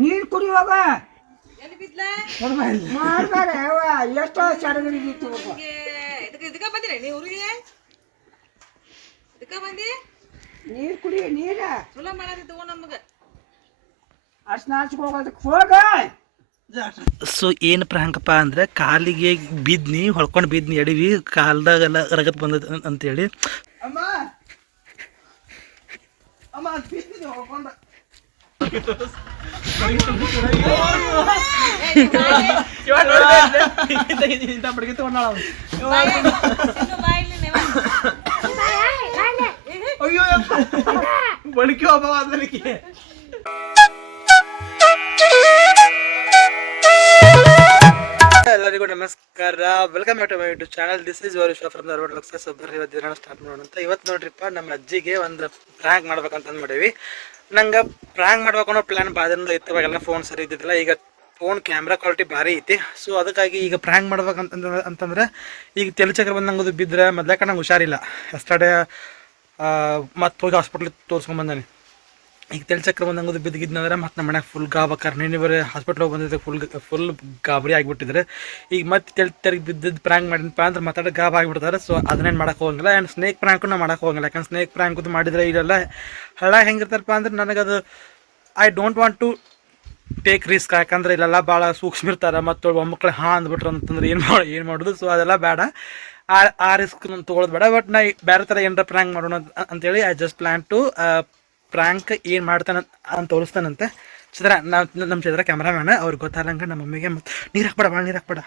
ನೀರು ಕುಡಿಯುವಾಗ ಎಲ್ಲಿ ಬಿದ್ಲ ಮಾಡ್ಬೇಡ ಎಷ್ಟೋ ಸಡಗರಿಗಿತ್ತು ಇದಕ್ಕ ಬಂದಿರ ನೀವು ಊರಿಗೆ ಇದಕ್ಕ ಬಂದಿ ನೀರು ಕುಡಿಯ ನೀರ ಚಲೋ ಮಾಡದಿತ್ತು ನಮ್ಗ ಅರ್ಶನ ಹಚ್ಕೋಗೋದಕ್ಕೆ ಹೋಗ. ಸೊ ಏನು ಪ್ರಾಂಕಪ್ಪ ಅಂದ್ರೆ ಕಾಲಿಗೆ ಬಿದ್ನಿ ಹೊಳ್ಕೊಂಡು ಬಿದ್ನಿ ಎಡವಿ ಕಾಲ್ದಾಗೆಲ್ಲ ರಗತ್ ಬಂದದ ಅಂತೇಳಿ ಅಮ್ಮ ಅಮ್ಮ ಬಿದ್ದಿದೆ ಹೊಳ್ಕೊಂಡ ಅಯ್ಯೋ ಬಳಿಕೆ ಒಬ್ಬ ಅದಕ್ಕೆ. ಎಲ್ಲರಿಗೂ ನಮಸ್ಕಾರ, welcome back to my YouTube channel. This is your from Dharwad ಲಕ್ಸಸ್. ಬರ್ರಿ ಇವತ್ತು ದಿನ ಸ್ಟಾರ್ಟ್ ಮಾಡೋಣ ಅಂತ. ಇವತ್ತು ನೋಡ್ರಿಪ್ಪ, ನಮ್ಮ ಅಜ್ಜಿಗೆ ಒಂದು ಪ್ರ್ಯಾಂಕ್ ಮಾಡ್ಬೇಕಂತ ಮಾಡೀವಿ. ನಂಗೆ ಪ್ರ್ಯಾಂಕ್ ಮಾಡ್ಬೇಕು ಅನ್ನೋ ಪ್ಲ್ಯಾನ್ ಬಾದಿಂದ ಇತ್ತು. ಅವಾಗೆಲ್ಲ ಫೋನ್ ಸರಿ ಇದ್ದಿದ್ದಿಲ್ಲ. ಈಗ ಫೋನ್ ಕ್ಯಾಮ್ರಾ ಕ್ವಾಲಿಟಿ ಭಾರಿ ಐತಿ. ಸೊ ಅದಕ್ಕಾಗಿ ಈಗ ಪ್ರ್ಯಾಂಕ್ ಮಾಡ್ಬೇಕಂತಂದ್ರೆ ಈಗ ತೆಲುಚಕ್ರ ಬಂದಂಗೆ ಬಿದ್ದರೆ ಮೊದ್ಲಕ್ಕೆ ನಂಗೆ ಹುಷಾರಿಲ್ಲ. ಎಸ್ಟರ್ಡೇ ಮತ್ತೆ ಹೋಗಿ ಹಾಸ್ಪಿಟ್ಲಿಗೆ ತೋರಿಸ್ಕೊಂಬಂದಾನೆ. ಈಗ ತೆಲುಚಕ್ರ ಬಂದಂಗೆ ಬಿದ್ದಿದ್ನಂದ್ರೆ ಮತ್ತೆ ನಮ್ಮ ಮನ್ಯಾಗ ಫುಲ್ ಗಾಬಕಾರ ನೀನು ಬರೀ ಹಾಸ್ಪಿಟ್ಲಿಗೆ ಹೋಗಿ ಬಂದಿದ್ದೆ ಫುಲ್ ಗಾಬರಿ ಆಗಿಬಿಟ್ಟಿದ್ರೆ. ಈಗ ಮತ್ತೆ ತೆರಿಗೆ ಬಿದ್ದಿದ್ದು ಪ್ರ್ಯಾಂಕ್ ಮಾಡಿನಪ್ಪ ಅಂದ್ರೆ ಮಾತಾಡೋ ಗಾಬ್ ಆಗಿಬಿಡ್ತಾರೆ. ಸೊ ಅದನ್ನೇನು ಮಾಡೋಕೆ ಹೋಗಂಗಿಲ್ಲ. ಆ್ಯಂಡ್ ಸ್ನೇಕ್ ಪ್ರ್ಯಾಂಕು ನಾವು ಮಾಡೋಕೆ ಹೋಗಂಗಿಲ್ಲ. ಯಾಕಂದ್ರೆ ಸ್ನೇಕ್ ಪ್ರ್ಯಾಂಕು ಮಾಡಿದರೆ ಇದೆಲ್ಲ ಹಳ್ಳ ಹೆಂಗಿರ್ತಾರಪ್ಪ ಅಂದ್ರೆ ನನಗದು I don't want to take risk. ಯಾಕಂದ್ರೆ ಇಲ್ಲೆಲ್ಲ ಭಾಳ ಸೂಕ್ಷ್ಮ ಇರ್ತಾರೆ. ಮತ್ತು ಒಮ್ಮಕ್ಕಳು ಅಂದ್ಬಿಟ್ರು ಅಂತಂದ್ರೆ ಏನು ಮಾಡೋದು. ಸೊ ಅದೆಲ್ಲ ಬೇಡ, ಆ ರಿಸ್ಕ್ ನಾನು ತೊಗೊಳೋದು ಬೇಡ. ಬಟ್ ನಾ ಬೇರೆ ಥರ ಏನಾರ ಪ್ರ್ಯಾಂಕ್ ಮಾಡೋಣ ಅಂತೇಳಿ I just plan to prank ಏನು ಮಾಡ್ತಾನೆ ಅಂತ ತೋರಿಸ್ತಾನಂತೆ. ಚಿತ್ರ ನಮ್ಮ ಚಿತ್ರ ಕ್ಯಾಮ್ರಾಮ್ಯಾನ್. ಅವ್ರಿಗೆ ಗೊತ್ತಾಗಂಗೆ ನಮ್ಮ ಮಮ್ಮಿಗೆ ಮತ್ತು ನೀರು ಹಾಕ್ಬೇಡ, ಭಾಳ ನೀರು ಹಾಕ್ಬೇಡ.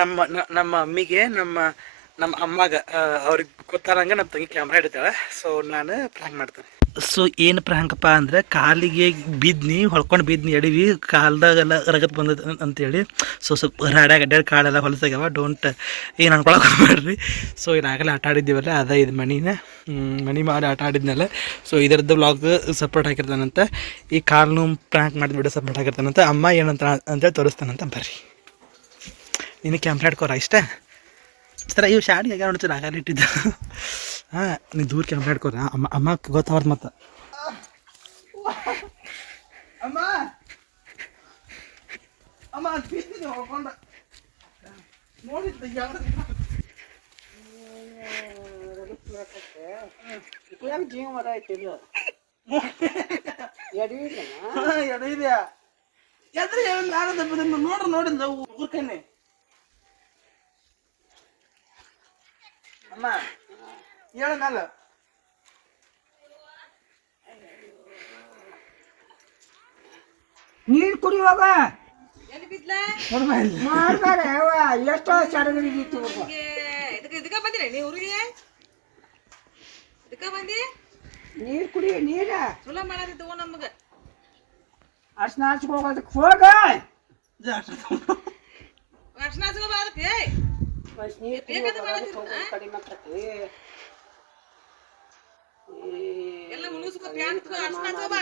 ನಮ್ಮ ಅಮ್ಮಿಗೆ ನಮ್ಮ ಅಮ್ಮಗೆ ಅವ್ರಿಗೆ ಗೊತ್ತಾಗಂಗೆ ನಮ್ಮ ತಂಗಿ ಕ್ಯಾಮ್ರಾ ಹಿಡಿತಾಳೆ. ಸೊ ನಾನು ಪ್ರ್ಯಾಂಕ್ ಮಾಡ್ತೇನೆ. ಸೊ ಏನು ಪ್ರ್ಯಾಂಕಪ್ಪ ಅಂದರೆ ಕಾಲಿಗೆ ಬಿದ್ನಿ ಹೊಳ್ಕೊಂಡು ಬಿದ್ನಿ ಎಡವಿ ಕಾಲ್ದಾಗೆಲ್ಲ ರಗತ್ ಬಂದದ ಅಂತೇಳಿ. ಸೊ ಸ್ವಲ್ಪ ರಾಡ್ಯಾಗ ಅಡ್ಡಾಡಿ ಕಾಲೆಲ್ಲ ಹೊಲಸಾಗ್ಯಾವ. ಡೋಂಟ್ ಏನು ಅನ್ಕೊಳಕ್ಕೆ ಹೋಗ್ಬೇಡ್ರಿ. ಸೊ ಈಗಾಗಲೇ ಆಟ ಆಡಿದ್ದೀವಲ್ಲ, ಅದೇ ಇದು ಮನಿ ಮಾಡಿ ಆಟ ಆಡಿದ್ನಲ್ಲ. ಸೊ ಇದರದ್ದು ವ್ಲಾಗ್ ಸಪ್ರೇಟ್ ಹಾಕಿರ್ತಾನಂತೆ. ಈ ಕಾಲ್ನು ಪ್ರ್ಯಾಂಕ್ ಮಾಡಿದ ವಿಡಿಯೋ ಸಪ್ರೇಟ್ ಹಾಕಿರ್ತಾನಂತೆ. ಅಮ್ಮ ಏನಂತ ಅಂತೇಳಿ ತೋರಿಸ್ತಾನಂತ. ಬರ್ರಿ, ನೀನು ಕ್ಯಾಮ್ರಾ ಹಿಡ್ಕೋರ ಇಷ್ಟ ಸರ. ಇವು ಶಾಡಿಗೆ ಆಗ ನೋಡ್ತೀರ ಆಗಲ್ಲ ಇಟ್ಟಿದ್ದ. ಹಾಂ, ನೀನು ದೂರ ಕ್ಯಾಮ್ರಾ ಹಿಡ್ಕೋರ. ಅಮ್ಮ ಗೊತ್ತಾವ್ದು ಮತ್ತೆ. ಅಮ್ಮ ಅಮ್ಮ ಬಿದ್ದಿದೆ ಹೊಳ್ಕೊಂಡ ನೋಡಿದ್ದೆ ಜೀವ ಮರ ಐತಿಲ್ಲ ಎಡವಿದ್ಯಾ ಎದ್ರೆ ನೋಡ್ರಿ ನೋಡಿದ್ದ ಊರ್ಕನೆ. ಅಮ್ಮ ಹೇಳ ಮ್ಯಾಲ ನೀರು ಕುಡಿಯುವಾಗ ಎಲ್ಲಿ ಬಿದ್ಲ ಮಾಡ್ಬೇಡ ಎಷ್ಟೋ ಸಡಗರಿಗಿತ್ತು ಇದಕ್ಕ ಬಂದಿರ ನೀವು ಊರಿಗೆ ಇದಕ್ಕ ಬಂದಿ ನೀರು ಕುಡಿಯ ನೀರ ಚಲೋ ಮಾಡದಿತ್ತು ನಮ್ಗ ಅರ್ಶನ ಹಚ್ಕೋಗೋದಕ್ಕೆ ಹೋಗ. ಅರ್ಶನ ಹಚ್ಕೋಬಾರಕ್ಕೆ ಎಲ್ಲ ಮುಳುಗಿಸ್ಕೊ ಅರ್ಶನ ಹಚ್ಕೋಬಾ.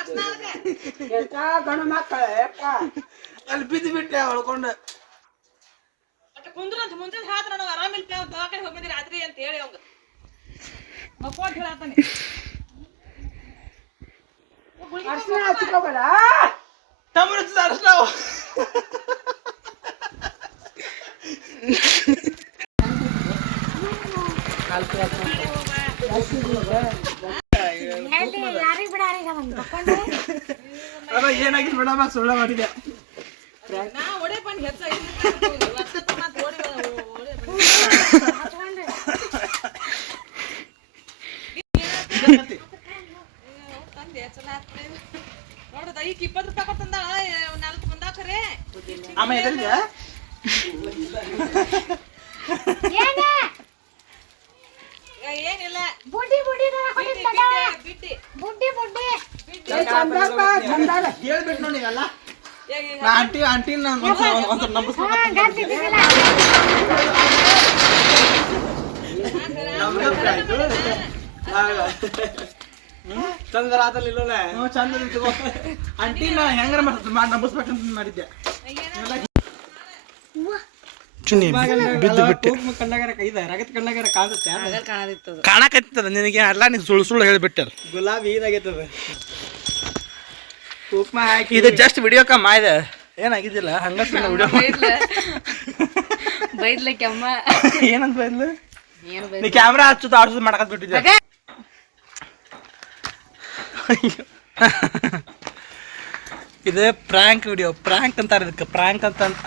ಎಂತ ಗಂಡು ಮಕ್ಕಳ ಅಲ್ಲಿ ಬಿದ್ದು ಬಿಟ್ಟೆ ಹೊಳ್ಕೊಂಡು. ಕುಂದ್ರ ಅಂತ ಮುಂಜಾನೆ ಹೇಳ್ತಾರ, ನಾವು ಆರಾಮಿಲ್ಲ ದವಾಖಾನೆ ಹೋಗಿ ಬಂದಿರಿ ರಾತ್ರಿ ಅಂತ ಹೇಳಿ ಅವಂಗ ಮಕ್ಕೋಟ್ ಹೇಳತ್ತಾನೆ. ಅರ್ಶನ ಹಚ್ಕೋಬೇಡ, ತಮ್ಮ ಅರ್ಶನ ಏನಾಗಿಲ್ಲ ಬಿಡಮ್ಮ, ಸುಳ್ಳ ಮಾಡಿದೆ. ನಾ ಒಡೆ ಬಂದು ಹೆಚ್ಚ ತಂದೆ ಚಲ ನೋಡದ ಈಗ 20 ರೂಪಾಯಿ ಕೊಟ್ಟಂದಾಳ 40 ಬಂದಾಕ್ರೆ ಅಮ್ಮ ಎದರಿದೆ ಏನಿಲ್ಲ ಬುಡ್ಡಿ ಬುಡ್ಡಿ ಬಿಟ್ಟಿ ಬುಡ್ಡಿ ಬುಡ್ಡಿ ಹೇಳ್ಬಿಟ್ಟು ನೋಡಿ ಅಲ್ಲ. ಆಂಟಿ ಚಂದ ರಾತಲ್ಲಿ ಚಂದ ಆಂಟಿ ನಾ ಹೆಂಗಾರ ನಂಬಿಸ್ಬೇಕಂತ ಮಾಡಿದ್ದೆ. ಬಿದ್ದು ಬಿಟ್ಟು ಕಾಣಕತ್ತದ ನಿನಗೆ ಅಲ್ಲ. ನೀನು ಸುಳ್ಳು ಹೇಳಿಬಿಟ್ಟಲ್ಲ. ಗುಲಾಬಿ ಇದಾಗೈತದ. ಉಪ್ಮಾ ಹಾಕಿ ಇದು ಜಸ್ಟ್ ವಿಡಿಯೋ ಕಮ್ಮ ಇದೆ ಏನಾಗಿದ್ದಿಲ್ಲ ಹಂಗ ವಿಡಿಯೋ ಬೈದ್ಲಕ್ಕೆ ಅಮ್ಮ ಏನಂತ ಬೈದ್ಲು ಏನು ನೀ ಕ್ಯಾಮ್ರಾ ಹಚ್ಚುದು ಆಡ್ಸೋದು ಮಾಡಕತ್ ಬಿಟ್ಟಿದ್ದೆ ಇದು ಪ್ರ್ಯಾಂಕ್ ವಿಡಿಯೋ ಪ್ರ್ಯಾಂಕ್ ಅಂತಾರೆ ಇದಕ್ಕೆ ಪ್ರ್ಯಾಂಕ್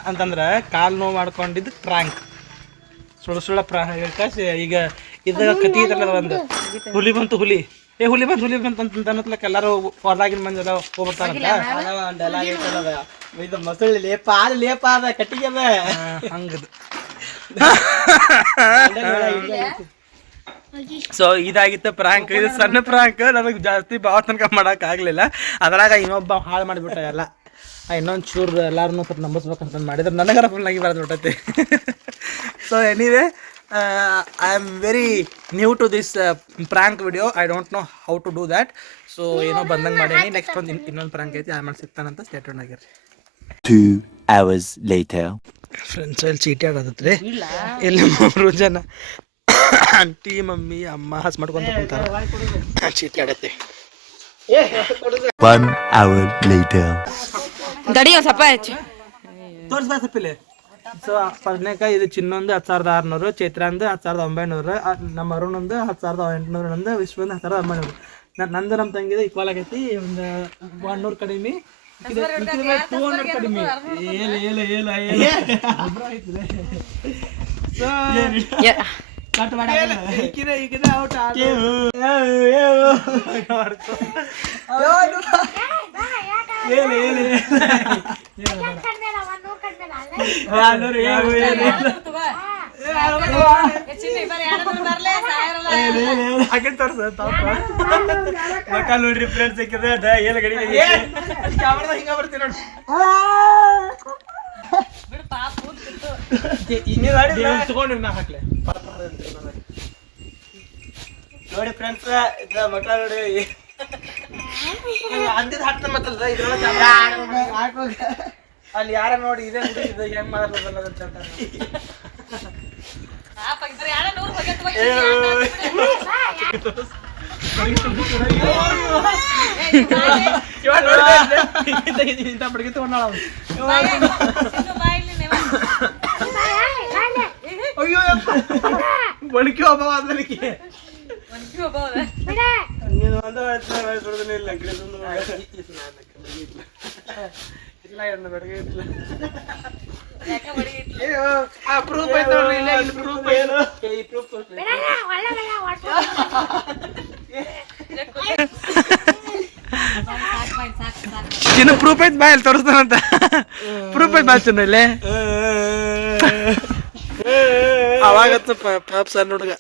ಅಂತಂದ್ರೆ ಕಾಲು ನೋವು ಮಾಡ್ಕೊಂಡಿದ್ದು ಪ್ರ್ಯಾಂಕ್ ಸುಳ್ಳ ಪ್ರಾಂಕ್ ಈಗ ಇದು ಕತಿ ಐತಲ್ಲ ಒಂದು ಹುಲಿ ಬಂತು ಹುಲಿ ಹುಲಿ ಬಂತು ಅಂತ ಅನ್ನತ್ಲಕ್ಕ ಎಲ್ಲರೂ ಹೊರದಾಗಿನ ಮಂದಿ ಎಲ್ಲ ಹೋಗ್ಬರ್ತಾರಂತ ಇದು ಮೊಸಳೆ ಲೇಪ ಹಾಲು ಲೇಪ ಅದ ಕಟ್ಟಿಗೆ ಅದ ಹಂಗದು ಸೊ ಇದಾಗಿತ್ತು ಪ್ರಾಂಕ್ ಇದು ಸಣ್ಣ ಪ್ರಾಂಕ್ ನನಗೆ ಜಾಸ್ತಿ ಭಾವ ತನಕ ಮಾಡಕ್ ಆಗ್ಲಿಲ್ಲ ಅದ್ರಾಗ ಇನ್ನೊಬ್ಬ ಹಾಳು ಮಾಡಿಬಿಟ್ಟ ಎಲ್ಲ ಇನ್ನೊಂದು ಚೂರು ಎಲ್ಲಾರನ್ನೂ ಸ್ವಲ್ಪ ನಂಬಿಸ್ಬೇಕಂತ ಮಾಡಿದ್ರೆ ನನಗರ ಫುಲ್ ಆಗಿ ಬರೋದ್ಬಿಟ್ಟೈತಿ so anyway I am very new to this prank video I don't know how to do that so ಏನೋ ಬಂದಂಗೆ ಮಾಡೀನಿ ನೆಕ್ಸ್ಟ್ ಒಂದು ಇನ್ನೊಂದು ಪ್ರಾಂಕ್ ಐತಿ ಆಮೇಲೆ ಸಿಗ್ತಾನಂತ ಸ್ಟೇಟ್ಮೆಂಟ್ ಆಗಿರಿ 2 hours later. ಫ್ರೆಂಡ್ಸ್ ಅಲ್ಲಿ ಚೀಟಿ ಆಗೋದತ್ರಿ ಇಲ್ಲಿ 3 ಜನ ಆಂಟಿ ಮಮ್ಮಿ ಅಮ್ಮ ಹಸ್ ಮಾಡ್ಕೊಂತ ಕುಂತಾರ ಚೀಟಿ ಆಡತ್ತೆ 1 hour later. ಗಡಿ ಒಂದು ಸ್ವಲ್ಪ ಹೆಚ್ಚು ತೋರಿಸ್ಬಾ ಸಪ್ಪಿಲೆ ಸೊ ಬದನೆಕಾಯಿ ಇದು ಚಿನ್ನೊಂದು 10,600 ಚೈತ್ರಂದು 10,900 ನಮ್ಮ ಅರುಣೊಂದು 10,800 ನಂದು ವಿಶ್ವಂದು 10,900 ನಂದು ನಮ್ಮ ತಂಗಿದು ಈಕ್ವಲ್ ಆಗೈತಿ ಒಂದು 100 ಕಡಿಮೆ 200 ಕಡಿಮೆ ಕಟ್ ಮಾಡಿ ಔಟ್ ನೋಡ್ರಿ ಫ್ರೆಂಡ್ಸ್ ಏನ್ ಗಡಿ ಹಿಂಗ ಬರ್ತೀನಿ ನೋಡಿ ತಗೊಂಡ್ರಿ ನಾ ಹಾಕ್ಲೆ ನೋಡಿ ಫ್ರೆಂಡ್ಸ್ ಮಟ್ಟ ನೋಡಿ ಅಂದಿದ್ ಹಾಕ್ತಾನ ಮತ್ತಲ್ಲ ಇದ್ರೊಳಗೆ ಅಲ್ಲಿ ಯಾರ ನೋಡಿ ಇದೆ ಇದು ಹೆಂಗ್ ಮಾಡಲ್ಲ ಅಂತ ಬಡಿಗೆ ತಗೊಂಡಾಳ ಅಯ್ಯೋ ಬಳಿಕೆ ಒಬ್ಬ ಆದ್ಮೇಲೆ ನೀನು ಒಂದು ಇಲ್ಲ ಇಲ್ಲ ಬೆಳಗ್ಗೆ ಇಟ್ಲ ಪ್ರೂಫ್ ಐತೆ ನೋಡ್ರಿ ಇಲ್ಲ ಇಲ್ಲಿ ಪ್ರೂಫ್ ಏನು ಈ ಪ್ರೂಫ್ ತೋರಿಸ್ಲಿ ಚಿನ್ನ ಪ್ರೂಫ್ ಐತ್ ಬಾ ಇಲ್ಲಿ ತೋರಿಸ್ತಾನಂತ ಪ್ರೂಫ್ ಐತ್ ಬಾ ಚಿನ್ನ ಇಲ್ಲೇ ಅವಾಗತ್ತು ಪಾಪ ಸಣ್ಣ ಹುಡುಗ